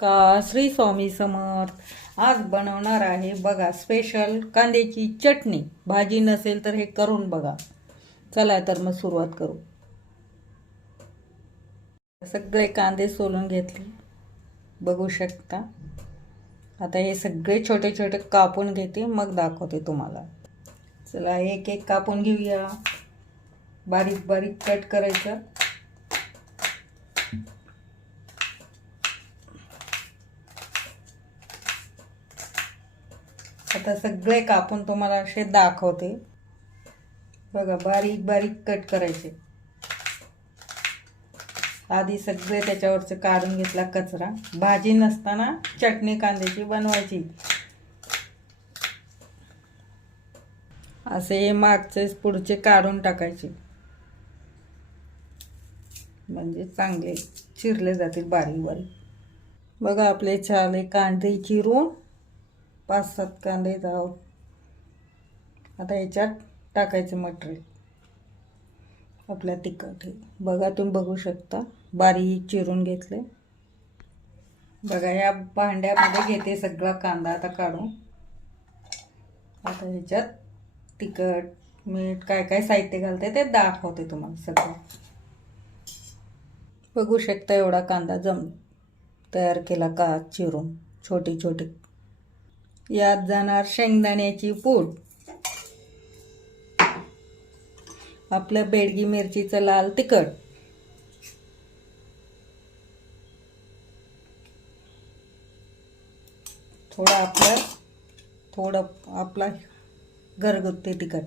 का श्री स्वामी समर्थ। आज बनवणार आहे बघा स्पेशल कांद्याची चटणी। भाजी नसेल तर हे करून बघा। चला तर मग सुरुवात करू। सगळे कांदे सोलून घेतले, बघू शकता। आता हे सगळे छोटे छोटे कापून घेते, मग दाखवते तुम्हाला। चला एक एक कापून घेऊया। बारीक बारीक कट करायचं। आता सगळे कापून तुम्हाला असे दाखवते बघा। बारीक बारीक कट करायचे। आधी सगळे त्याच्यावरचे काढून घेतला कचरा। भाजी नसताना चटणी कांद्याची बनवायची। असे मागचे पुढचे काढून टाकायचे, म्हणजे चांगले चिरले जातील बारीक बारीक। बघा आपले छाले कांदे चिरून 5-7 कांदे जाऊ। आता याच्यात टाकायचं मटेरियल। आपल्या तिखट बघा, तुम्ही बघू शकता बारीक चिरून घेतले। बघा या भांड्यामध्ये घेते सगळा कांदा आता काढून। आता ह्याच्यात तिखट मीठ काय काय साहित्य घालते ते दाखवते तुम्हाला सगळं। बघू शकता एवढा कांदा तयार केला का चिरून छोटी छोटी। यात जाणार शेंगदाण्याची पूड, आपलं बेडगी मिरचीचं लाल तिखट, थोडं आपला घरगुती तिखट,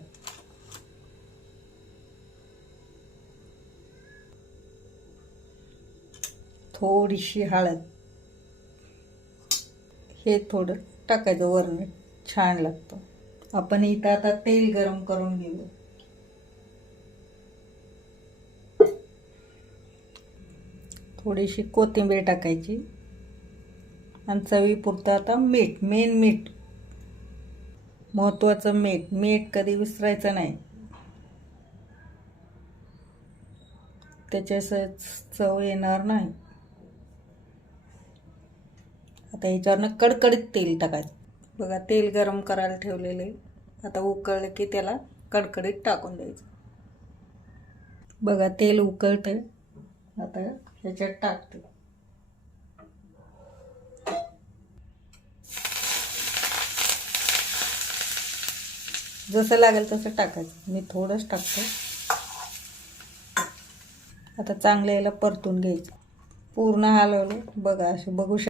थोडीशी हळद। हे थोडं टाकायचं वरून, छान लागतं। आपण इथं आता तेल गरम करून घेऊ। थोडीशी कोथिंबीर टाकायची आणि चवीपुरतं आता मीठ, मेन मीठ महत्वाचं मीठ। मीठ कधी विसरायचं नाही, त्याच्या चव येणार नाही। आता याच्यावरनं कडकडीत तेल टाकायचं। बघा तेल गरम करायला ठेवलेले, आता उकळलं की त्याला कडकडीत टाकून द्यायचं। बघा तेल उकळते, आता ह्याच्यात टाकते। जसं लागेल तसं टाकायचं, मी थोडंच टाकते। आता चांगलं याला परतून घ्यायचं। पूर्ण हलवले बघा, असे बघू शकता।